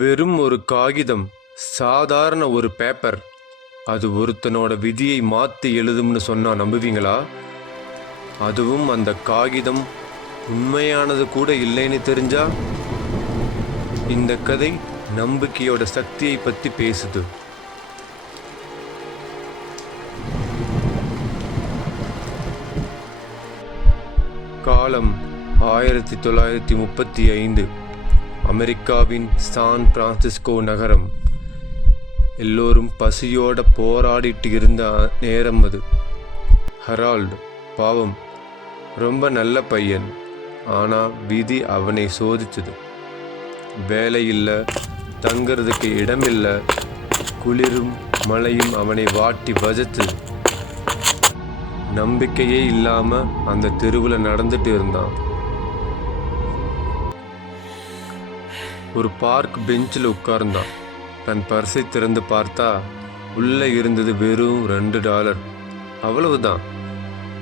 வெறும் ஒரு காகிதம், சாதாரண ஒரு பேப்பர், அது ஒருத்தனோட விதியை மாற்றி எழுதும்னு சொன்னா நம்புவீங்களா? அதுவும் அந்த காகிதம் உண்மையானது கூட இல்லைன்னு தெரிஞ்சா? இந்த கதை நம்பிக்கையோட சக்தியை பற்றி பேசுது. காலம் 1935. அமெரிக்காவின் சான் பிரான்சிஸ்கோ நகரம். எல்லோரும் பசியோட போராடிட்டு இருந்த நேரம் அது. ஹெரால்டு பாவம், ரொம்ப நல்ல பையன். ஆனால் விதி அவனை சோதிச்சது. வேலை இல்லை, தங்கிறதுக்கு இடம் இல்லை, குளிரும் மழையும் அவனை வாட்டி வதச்சது. நம்பிக்கையே இல்லாமல் அந்த தெருவில் நடந்துட்டு இருந்தான். ஒரு பார்க் பெஞ்சில் உட்கார்ந்தான். தன் பர்ஸை திறந்து பார்த்தா உள்ளே இருந்தது வெறும் $2. அவ்வளவுதான்.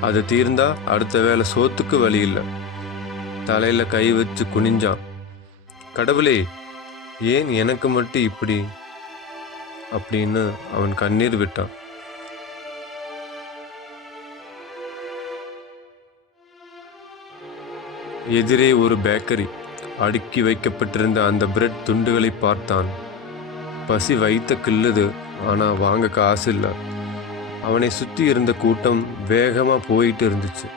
அது தீர்ந்தா அடுத்த வேலை சோத்துக்கு வழி இல்லை. தலையில் கை வச்சு குனிஞ்சான். கடவுளே, ஏன் எனக்கு மட்டும் இப்படி அப்படின்னு அவன் கண்ணீர் விட்டான். எதிரே ஒரு பேக்கரி. அடுக்கி வைக்கப்பட்டிருந்த அந்த பிரெட் துண்டுகளை பார்த்தான். பசி வைத்த கிள்ளுது, ஆனால் வாங்க காசு இல்லை. அவனை சுற்றி இருந்த கூட்டம் வேகமாக போயிட்டு இருந்துச்சு.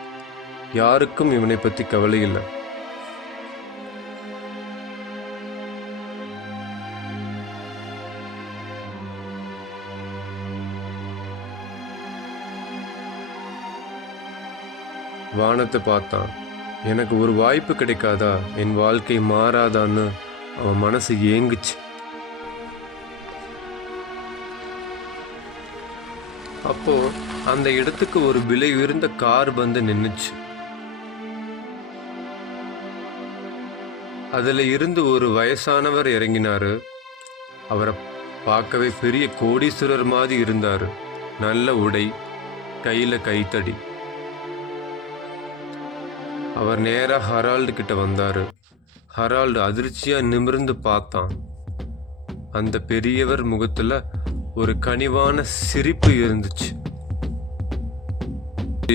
யாருக்கும் இவனை பற்றி கவலை இல்லை. வானத்தை பார்த்தான். எனக்கு ஒரு வாய்ப்பு கிடைக்காதா, என் வாழ்க்கை மாறாதான்னு அவன் மனசு ஏங்குச்சு. அப்போ அந்த இடத்துக்கு ஒரு விலை உயர்ந்த கார் வந்து நின்னுச்சு. அதுல இருந்து ஒரு வயசானவர் இறங்கினாரு. அவரை பார்க்கவே பெரிய கோடீஸ்வரர் மாதிரி இருந்தாரு. நல்ல உடை, கையில கைத்தடி. அவர் நேராக ஹெரால்டு கிட்ட வந்தாரு. ஹெரால்டு அதிர்ச்சியா நிமிர்ந்து பார்த்தான். அந்த பெரியவர் முகத்துல ஒரு கனிவான சிரிப்பு இருந்துச்சு.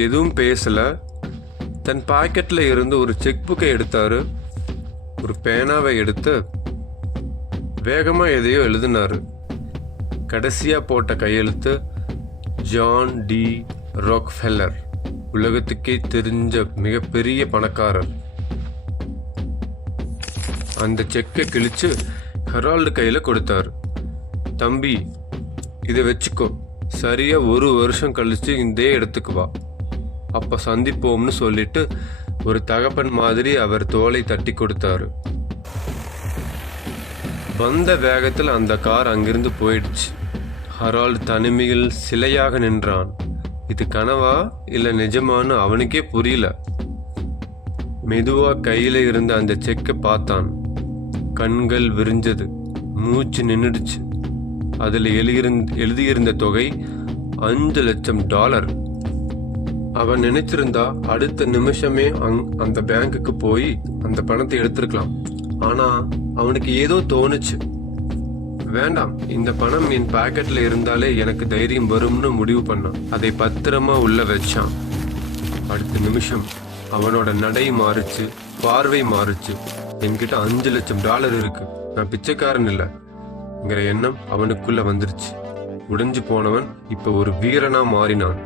எதுவும் பேசல. தன் பாக்கெட்ல இருந்து ஒரு செக் புக்கை எடுத்தாரு. ஒரு பேனாவை எடுத்து வேகமா எதையோ எழுதினாரு. கடைசியா போட்ட கையெழுத்து ஜான் டி ராக்ஃபெல்லர், உலகத்துக்கே தெரிஞ்ச மிகப்பெரிய பணக்காரர். அந்த செக்கை கிழிச்சு ஹெரால்டு கையில கொடுத்தாரு. தம்பி, இதை வச்சுக்கோ. சரியா 1 வருஷம் கழிச்சு இந்த இடத்துக்கு வா, அப்ப சந்திப்போம்னு சொல்லிட்டு ஒரு தகப்பன் மாதிரி அவர் தோலை தட்டி கொடுத்தாரு. வந்த வேகத்தில் அந்த கார் அங்கிருந்து போயிடுச்சு. ஹெரால்டு தனிமையில் சிலையாக நின்றான். இது கனவா இல்லை நிஜமானு அவனுக்கே புரியல. மெதுவா கையில இருந்த அந்த செக்கை பார்த்தான். கண்கள் விரிஞ்சது, மூச்சு நின்றுடுச்சு. அதில் எழுதியிருந்த தொகை $5 லட்சம். அவன் நினைச்சிருந்தா அடுத்த நிமிஷமே அந்த பேங்குக்கு போய் அந்த பணத்தை எடுத்திருக்கலாம். ஆனா அவனுக்கு ஏதோ தோணுச்சு. வேண்டாம், இந்த பணம் என் பாக்கெட்ல இருந்தாலே எனக்கு தைரியம் வரும்னு முடிவு பண்ணான். அதை பத்திரமா உள்ள வச்சான். அடுத்த நிமிஷம் அவனோட நடை மாறுச்சு, பார்வை மாறுச்சு. என்கிட்ட $5 லட்சம் இருக்கு, நான் பிச்சைக்காரன் இல்லைங்கிற எண்ணம் அவனுக்குள்ள வந்துருச்சு. உடைஞ்சு போனவன் இப்ப ஒரு வீரனா மாறினான்.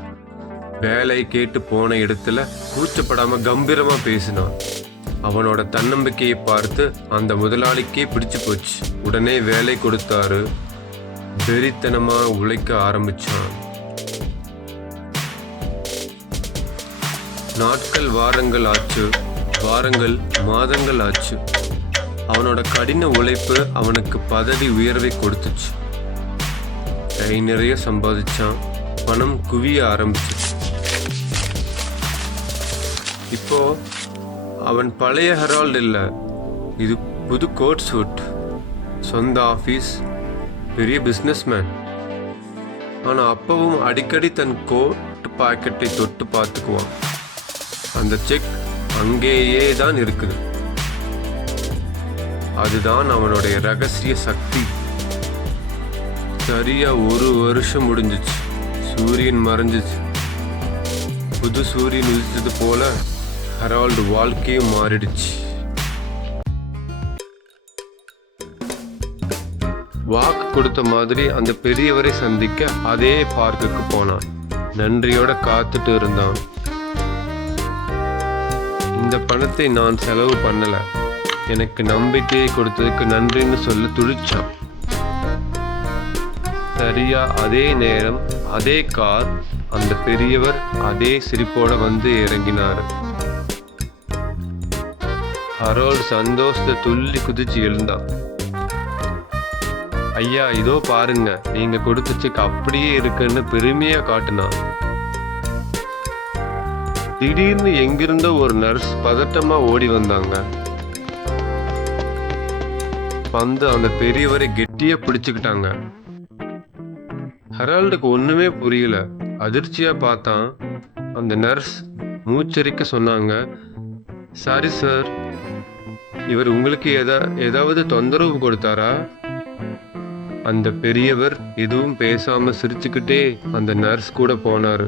வேலை கேட்டு போன இடத்துல கூச்சப்படாம கம்பீரமா பேசினான். அவனோட தன்னம்பிக்கையை பார்த்து அந்த முதலாளிக்கே பிடிச்சு போச்சு. உடனே வேலை கொடுத்தாரு. வெறித்தனமா உழைக்க ஆரம்பிச்சான். நாட்கள் வாரங்கள் ஆச்சு, வாரங்கள் மாதங்கள் ஆச்சு. அவனோட கடின உழைப்பு அவனுக்கு பதவி உயர்வை கொடுத்துச்சு. கை நிறைய சம்பாதிச்சான். பணம் குவிய ஆரம்பிச்சிச்சு. இப்போ அவன் பழைய ஹெரால்டு இல்லை. இது புது கோட் சூட், சொந்த ஆஃபீஸ், பெரிய பிஸ்னஸ்மேன். ஆனால் அப்பவும் அடிக்கடி தன் கோட் பாக்கெட்டை தொட்டு பார்த்துக்குவான். அந்த செக் அங்கேயே தான் இருக்குது. அதுதான் அவனுடைய ரகசிய சக்தி. சரியா 1 வருஷம் முடிஞ்சிச்சு. சூரியன் மறைஞ்சிச்சு. புது சூரியன் உதிச்சது போல ஹெரால்டு வாழ்க்கையும் மாறிடுச்சு. வாக்கு கொடுத்த மாதிரி அந்த பெரியவரை சந்திக்க அதே பார்க்குக்கு போனான். நன்றியோட காத்துட்டு இருந்தான். இந்த பணத்தை நான் செலவு பண்ணல, எனக்கு நம்பிக்கையை கொடுத்ததுக்கு நன்றின்னு சொல்ல துடிச்சான். சரியா அதே நேரம் அதே கார், அந்த பெரியவர் அதே சிரிப்போட வந்து இறங்கினார். ஹெரால்டு சந்தோஷத்தை துள்ளி குதிச்சு எழுந்தான். ஐயா, இதோ பாருங்க, நீங்க கொடுத்த செக் அப்படியே இருக்குன்னு பெருமையா காட்டினான். திடீர்னு எங்கிருந்தோ ஒரு நர்ஸ் பதட்டமா ஓடி வந்தாங்க. வந்து அந்த பெரியவரை கெட்டியா பிடிச்சுக்கிட்டாங்க. ஹெரால்டுக்கு ஒண்ணுமே புரியல. அதிர்ச்சியா பார்த்தான். அந்த நர்ஸ் மூச்சரிக்க சொன்னாங்க, சாரி சார், இவர் உங்களுக்கு ஏதாவது தொந்தரவு கொடுத்தாரா? அந்த பெரியவர் எதுவும் பேசாம சிரிச்சுக்கிட்டே அந்த நர்ஸ் கூட போனாரு.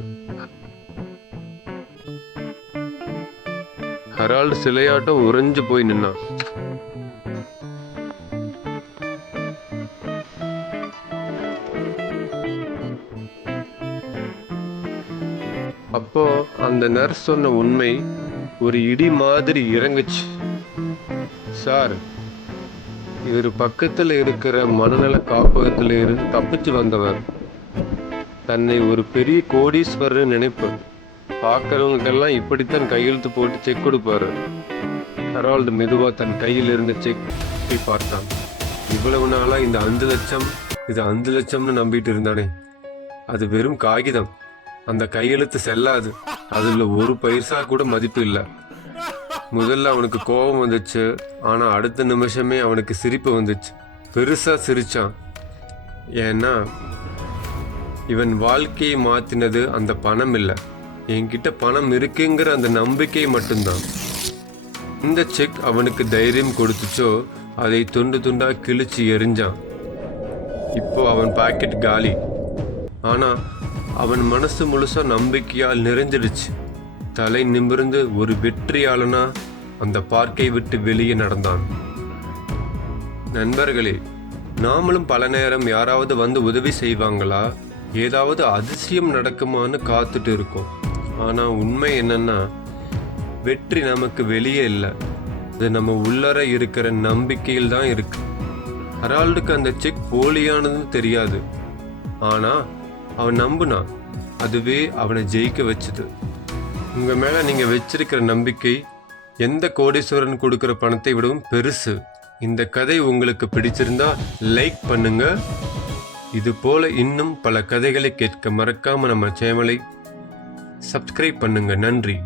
ஹெரால்டு சிலையாட்டம் உறைஞ்சு போய் நின்னான். அப்போ அந்த நர்ஸ் சொன்ன உண்மை ஒரு இடி மாதிரி இறங்குச்சு. சார், இவர் பக்கத்தில் இருக்கிற மனநல காப்பகத்தில் இருந்து தப்பிச்சு வந்தவர். தன்னை ஒரு பெரிய கோடீஸ்வரர் நினைப்பு. பார்க்கறவங்களுக்கெல்லாம் இப்படித்தான் கையெழுத்து போட்டு செக் கொடுப்பாரு. ஹெரால்டு மெதுவா தன் கையில் இருந்த செக்கை பார்த்தான். இவ்வளவு நாளா இந்த 5 லட்சம்னு நம்பிட்டு இருந்தானே, அது வெறும் காகிதம். அந்த கையெழுத்து செல்லாது. அதுல 1 பைசா கூட மதிப்பு இல்லை. முதல்ல அவனுக்கு கோபம் வந்துச்சு. ஆனா அடுத்த நிமிஷமே அவனுக்கு சிரிப்பு வந்துச்சு. பெருசா சிரிச்சான். ஏன்னா இவன் வாழ்க்கையை மாத்தினது அந்த பணம் இல்லை, என்கிட்ட பணம் இருக்குங்கிற அந்த நம்பிக்கை மட்டும்தான். இந்த செக் அவனுக்கு தைரியம் கொடுத்துச்சோ அதை துண்டு துண்டா கிழிச்சு எரிஞ்சான். இப்போ அவன் பாக்கெட் காலி. ஆனா அவன் மனசு முழுசா நம்பிக்கையால் நிறைஞ்சிடுச்சு. தலை நிமிர்ந்து ஒரு வெற்றியாளனா அந்த பார்க்கை விட்டு வெளியே நடந்தான். நண்பர்களே, நாமளும் பல நேரம் யாராவது வந்து உதவி செய்வாங்களா, ஏதாவது அதிசயம் நடக்குமான்னு காத்துட்டு இருக்கோம். ஆனா உண்மை என்னன்னா, வெற்றி நமக்கு வெளியே இல்லை, அது நம்ம உள்ளர இருக்கிற நம்பிக்கையில் தான் இருக்கு. ஹெரால்டுக்கு அந்த செக் போலியானதுன்னு தெரியாது. ஆனா அவன் நம்புனான். அதுவே அவனை ஜெயிக்க வச்சது. உங்க மேல நீங்க வச்சிருக்கிற நம்பிக்கை எந்த கோடீஸ்வரன் கொடுக்கிற பணத்தை விடவும் பெருசு. இந்த கதை உங்களுக்கு பிடிச்சிருந்தா லைக் பண்ணுங்க. இது போல இன்னும் பல கதைகளை கேட்க மறக்காம நம்ம சேனலை சப்ஸ்கிரைப் பண்ணுங்க. நன்றி.